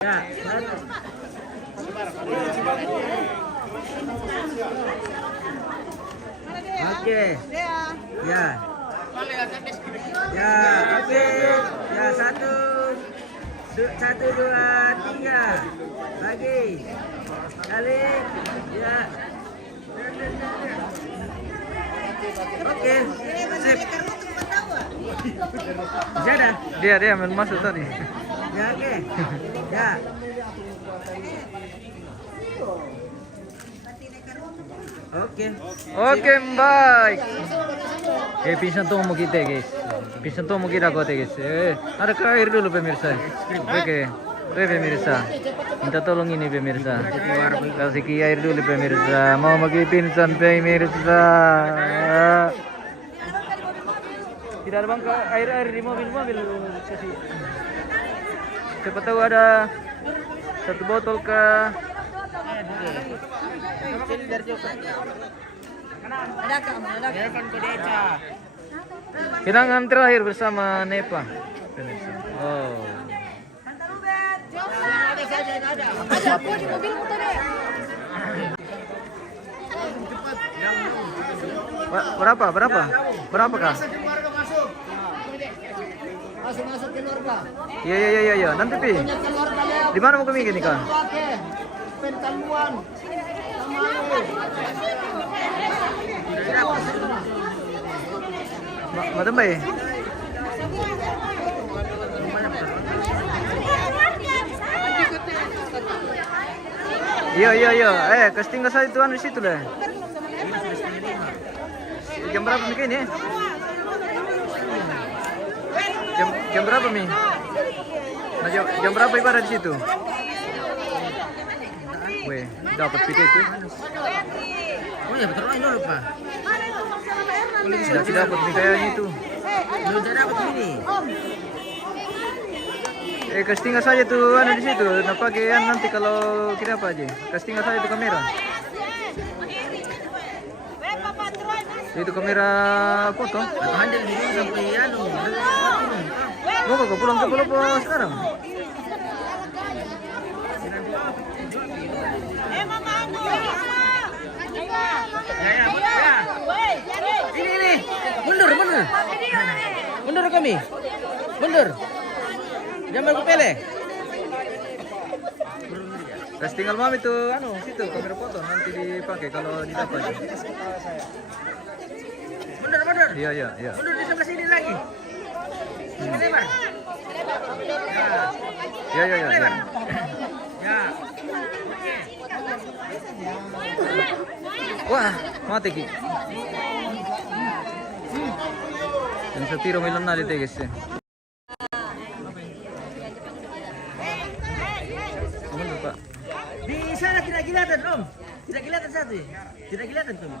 Ya. Oke. Ya. Ya, oke. Ya, satu, dua, tiga. Lagi. Kali. Ya. Oke. Sip. Sudah. Dia main masuk tadi. Ya, oke. Ya. Oke, baik. Pinsan tuh mau kita guys. Pinsan tuh mau kita kote guys. Ada ke air dulu pemirsa. Oke. Pemirsa. Minta tolong ini pemirsa. Kasih ke air dulu pemirsa. Mau bagi pinsan pemirsa. Tidak ada bangka air di mobil kasih. Siapa tahu ada satu botol ke. Kenangan terakhir bersama Nepa. Oh. Berapa kah? Masuk keluarga. Iya. Nanti pi. Di mana mau kami gini kan? Pentaluan. Madam bay. Iya. Casting ka sa ituan di situ lah. Jam berapa mungkin ya? Jam berapa Mi? Nah, jam berapa ibadah di situ? Weh, dapat pita itu. Oh ya, betul ini lupa. Tidak dapat nih kayaknya itu. Belum dapat ini. Casting saja tuh ada di situ. Nah, pakaian nanti kalau kita apa aja? Casting saja itu kamera. Itu kamera foto. Handle dulu sampai anu. Mau kok pulang ke Pulau sekarang? Ini. Mundur. Mundur kami. Mundur. Jangan aku pele. Terus tinggal mami tuh situ kamera foto nanti dipakai kalau didapat. Mundur. Iya. Mundur di sebelah sini lagi. Lebar. Ya. Ya. Wah, mati ki. Yang setiro milan na dito guys. Pak. Di sana tidak kelihatan, Om. Tidak kelihatan satu. Tidak kelihatan tuh.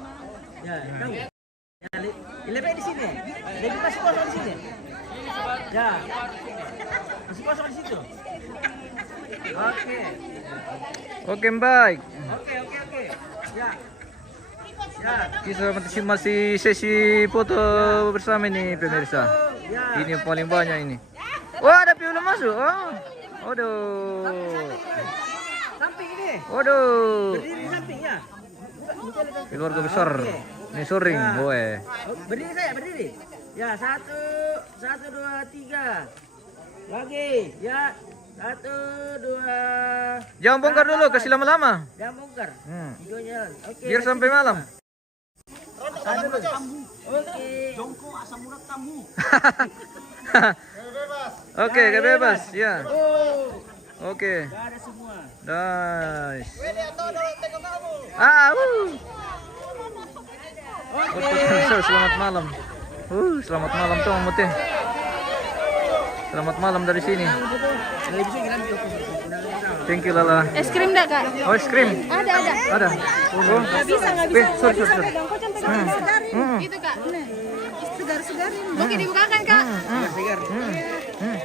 Ya, tahu. Ya, lebih di sini. Lebih masih kosong di sini. Ya. Masih kosong di situ. Oke, baik. Oke. Ya. Kita masih sesi foto bersama ini pemirsa. Ya. Ini paling banyak ini. Wah, ada piala masuk. Oh. Waduh. Samping ini. Waduh. Berdiri samping ya. Keluarga besar. Ini soring, boy. Berdiri saya, berdiri. Ya, satu, dua, tiga. Lagi, ya. Satu, dua. Jangan bongkar dulu, kasih lama-lama. Jangan bongkar. Videonya. Oke. Biar sampai malam. Oke. Jongko asam urat kamu. Oke, bebas. Ya. Oke. Gak ada semua. Nice. Oke, selamat malam. Selamat malam tuh Mutih. Selamat malam dari sini. Thank you Lala. Es krim enggak, Kak? Oh, es krim. Ada. Ada. Oh, Nggak bisa. Sorry. Itu, Kak. Segar-segarin. Oke, dibukakan, Kak.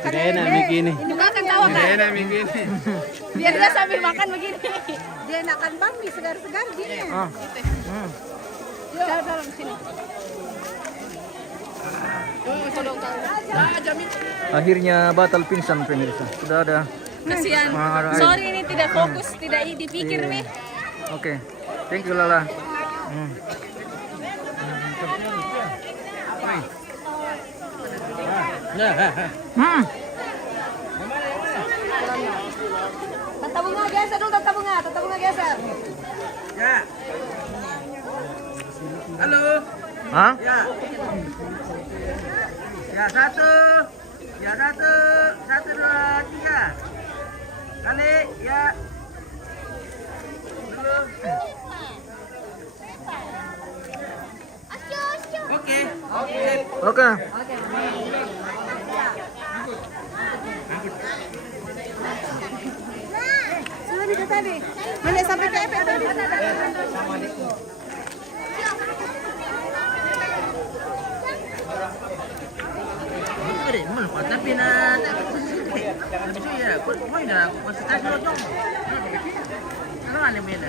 Tidak enak begini. Dibukakan tawa, Kak. Enak begini. Biar dia sambil makan begini. Dia enakan bami segar-segar gini. Dalam sini. Akhirnya batal pingsan pemirsa. Sudah ada Kasihan. Mga Sorry ini tidak fokus, tidak dipikir Iya. nih. Oke. Thank you Lala. Hmm. Tata bunga geser dulu, tata bunga geser. Ya. Halo. Hah? Ya. Ya satu. Ya satu. Satu dua tiga. Kali ya. Dulu. Oke. Oke. Oke. Sudah di tadi. Mana sampai ke efek tadi? Ada mana kuat tapi na. Lebih sih ya. Kau main dah. Kau setas dulu dong. Kalau ada main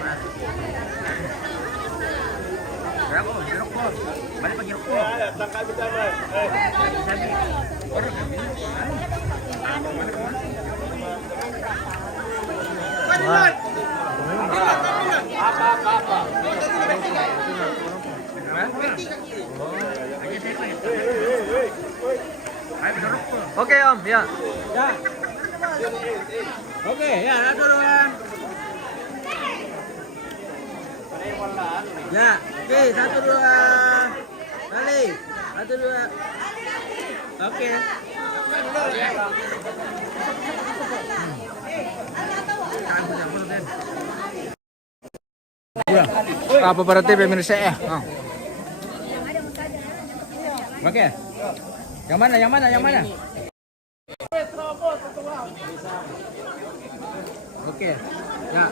mas. Rokok. Balik pagi rokok. Sabi. Wah. Oke Om, ya. Ya. Oke, ya, satu dua. Ya, oke, satu dua. Kali, satu dua. Oke. Apa berarti pemirsa ya? Oh. Oke. Yang mana? Yang mana? Yang mana? Oke. Ya.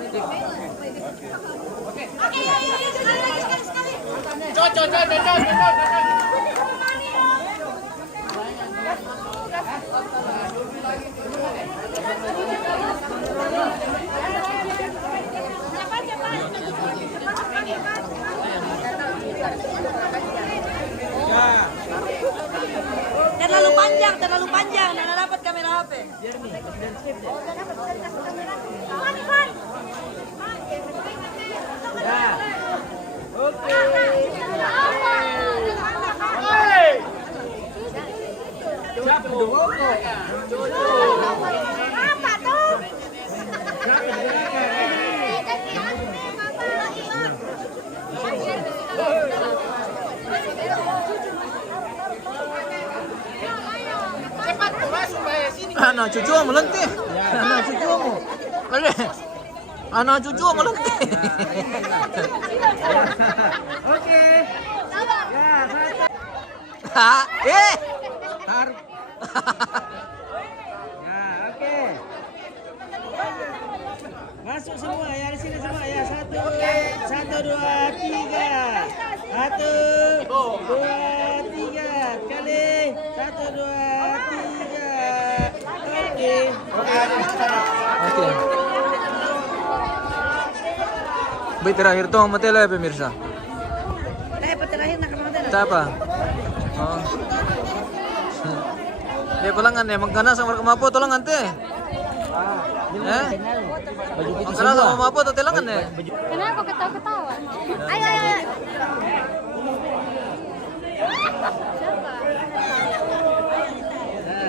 Terlalu panjang, nggak dapat kamera HP. Ya. Oke. Siapa dulu? Apa tuh? Anak cucu melentih. Anak cucumu. Anak cucu melentih. Oke. Ya, satu. Ha, Tar. Ya, oke. Masuk semua ya di sini semua ya. Satu, satu dua tiga. Satu, dua tiga. Kali. Satu dua tiga. Oke. Oke. Baik terakhir tuh matela ya pemirsa. Terakhir nak kemana? Siapa? Oh. Dia pulangan ya, mengkana sama kemapo tolongan teh. Mengkana sama kemapo tuh telangan ya. Kenapa ketawa-ketawa? Ayo, ayo, ayo.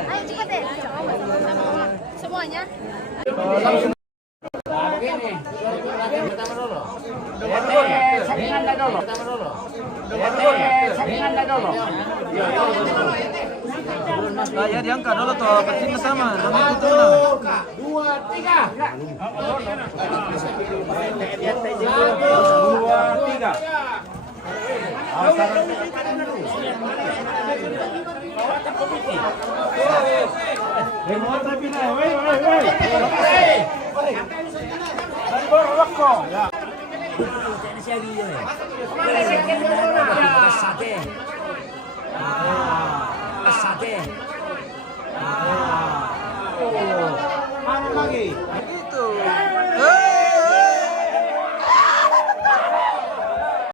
Ayo cepat deh. Semuanya. Ya diangkat dulu tuh, penting sama. Sama itu lah. Dua, tiga. Sate. Ano lagi?